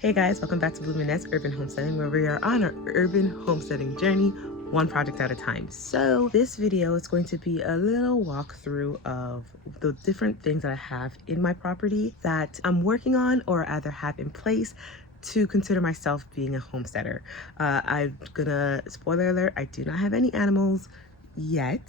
Hey guys, welcome back to Veniece Urban Homesteading, where we are on our urban homesteading journey, one project at a time. So this video is going to be a little walkthrough of the different things that I have in my property that I'm working on or either have in place to consider myself being a homesteader. I'm gonna, spoiler alert, I do not have any animals yet.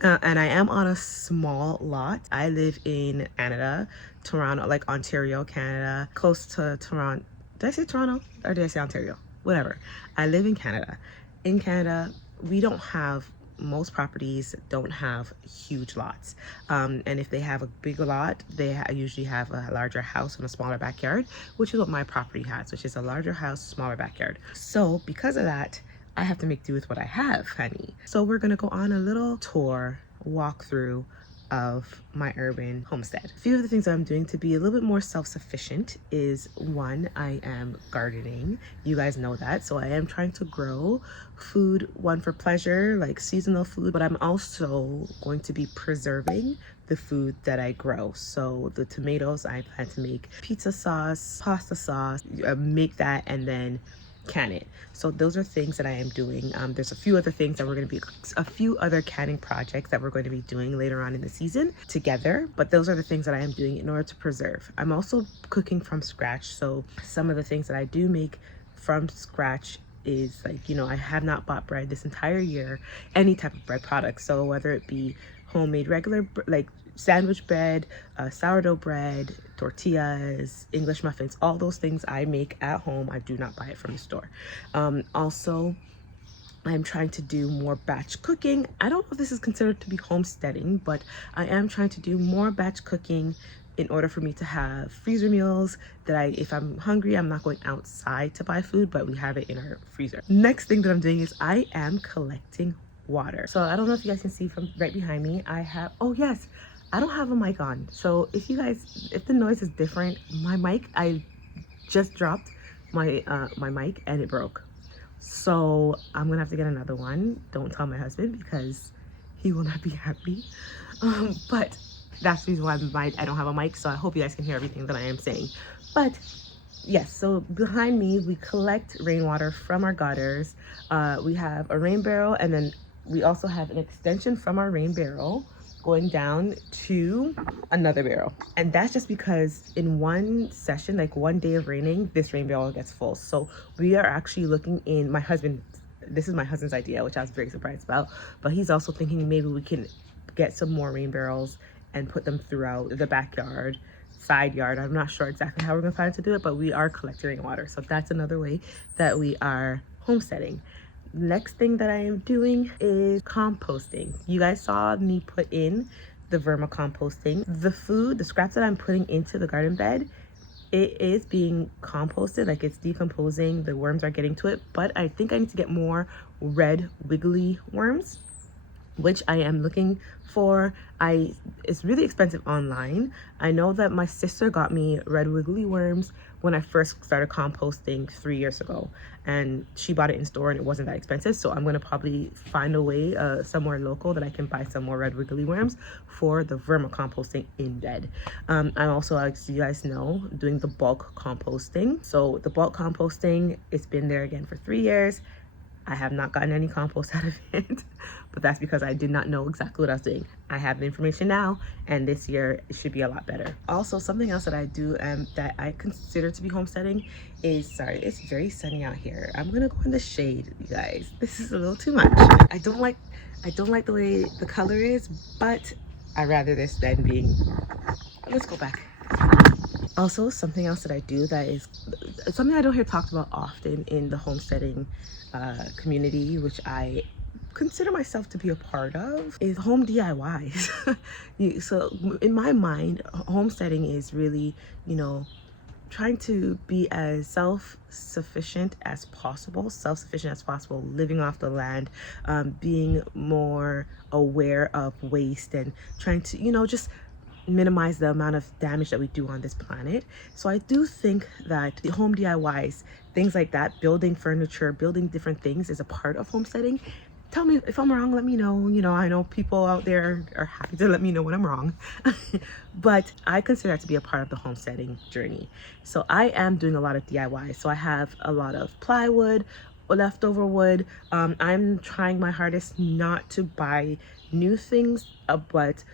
And I am on a small lot. I live in Canada, Toronto, like Ontario, Canada, close to Toronto. Did I say Toronto or did I say Ontario? Whatever. I live in Canada. In Canada, we don't have, most properties don't have huge lots. And if they have a bigger lot, they usually have a larger house and a smaller backyard, which is what my property has, which is a larger house, smaller backyard. So because of that, I have to make do with what I have, honey. So we're gonna go on a little tour, walkthrough of my urban homestead. A few of the things that I'm doing to be a little bit more self-sufficient is, one, I am gardening. You guys know that. So I am trying to grow food, one, for pleasure, like seasonal food, but I'm also going to be preserving the food that I grow. So the tomatoes, I plan to make pizza sauce, pasta sauce, make that and then can it. So those are things that I am doing. There's a few other things that we're going to be, a few other canning projects that we're going to be doing later on in the season together, but those are the things that I am doing in order to preserve. I'm also cooking from scratch, so some of the things that I do make from scratch is like, you know, I have not bought bread this entire year, any type of bread product. So whether it be homemade regular like sandwich bread, sourdough bread, tortillas, English muffins, all those things I make at home. I do not buy it from the store. Also, I'm trying to do more batch cooking. I don't know if this is considered to be homesteading, but I am trying to do more batch cooking in order for me to have freezer meals that if I'm hungry, I'm not going outside to buy food, but we have it in our freezer. Next thing that I'm doing is I am collecting water. So I don't know if you guys can see from right behind me, I have, oh yes, I don't have a mic on. So if the noise is different, my mic, I just dropped my my mic and it broke. So I'm gonna have to get another one. Don't tell my husband because he will not be happy. But that's the reason why I don't have a mic. So I hope you guys can hear everything that I am saying. But yes, so behind me, we collect rainwater from our gutters. We have a rain barrel, and then we also have an extension from our rain barrel going down to another barrel. And that's just because in one session, like one day of raining, this rain barrel gets full. So we are actually looking in, this is my husband's idea, which I was very surprised about, but he's also thinking maybe we can get some more rain barrels and put them throughout the backyard, side yard. I'm not sure exactly how we're gonna plan to do it, but we are collecting rainwater. So that's another way that we are homesteading. Next thing that I am doing is composting. You guys saw me put in the vermicomposting. The scraps that I'm putting into the garden bed, it is being composted, like it's decomposing, the worms are getting to it, but I think I need to get more red wiggly worms, which I am looking for. It's really expensive online. I know that my sister got me red wiggly worms when I first started composting 3 years ago, and she bought it in store and it wasn't that expensive. So I'm gonna probably find a way somewhere local that I can buy some more red wiggly worms for the vermicomposting in bed. I'm also, like you guys know, doing the bulk composting. So the bulk composting, it's been there again for 3 years. I have not gotten any compost out of it, but that's because I did not know exactly what I was doing. I have the information now, and this year it should be a lot better. Also, something else that I do that I consider to be homesteading is, sorry, it's very sunny out here. I'm gonna go in the shade, you guys. This is a little too much. I don't like the way the color is, but I'd rather this than being, let's go back. Also, something else that I do that is something I don't hear talked about often in the homesteading community, which I consider myself to be a part of, is home DIYs. So in my mind, homesteading is really, you know, trying to be as self-sufficient as possible, living off the land, being more aware of waste and trying to, you know, just minimize the amount of damage that we do on this planet. So I do think that the home DIYs, things like that, building furniture, building different things, is a part of homesteading. tell me if I'm wrong, let me know. You know, I know people out there are happy to let me know when I'm wrong. But I consider that to be a part of the homesteading journey. So I am doing a lot of DIY. So I have a lot of plywood, leftover wood. I'm trying my hardest not to buy new things, but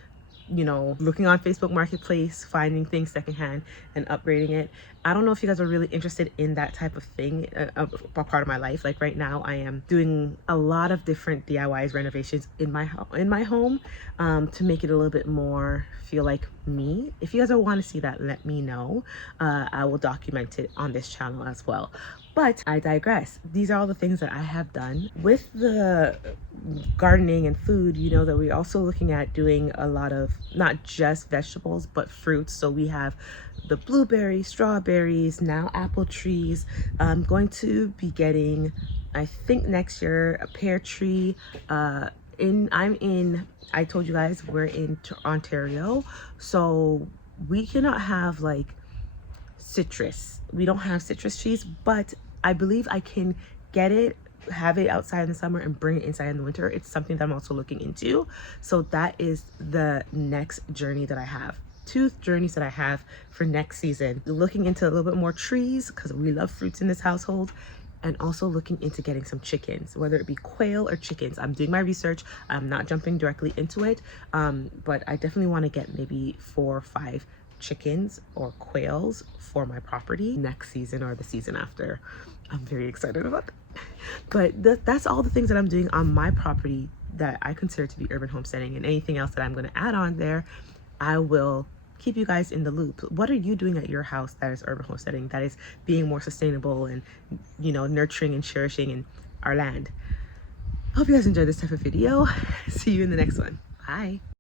you know, looking on Facebook Marketplace, finding things secondhand and upgrading it. I don't know if you guys are really interested in that type of thing, a part of my life. Like right now, I am doing a lot of different DIYs, renovations in my home, to make it a little bit more feel like me. If you guys want to see that, let me know. I will document it on this channel as well. But I digress. These are all the things that I have done. With the gardening and food, you know that we're also looking at doing a lot of not just vegetables, but fruits. So we have the blueberries, strawberries, now apple trees. I'm going to be getting, I think next year, a pear tree. I told you guys we're in Ontario, so we cannot have like citrus. We don't have citrus trees, but I believe I can get it, have it outside in the summer and bring it inside in the winter. It's something that I'm also looking into. So that is the next journey that I have. Two journeys that I have for next season. Looking into a little bit more trees because we love fruits in this household, and also looking into getting some chickens, whether it be quail or chickens. I'm doing my research. I'm not jumping directly into it, but I definitely want to get maybe 4 or 5 chickens or quails for my property next season or the season after. I'm very excited about that. But that's all the things that I'm doing on my property that I consider to be urban homesteading, and anything else that I'm going to add on there, I will keep you guys in the loop. What are you doing at your house that is urban homesteading, that is being more sustainable and, you know, nurturing and cherishing in our land? Hope you guys enjoyed this type of video. See you in the next one. Bye.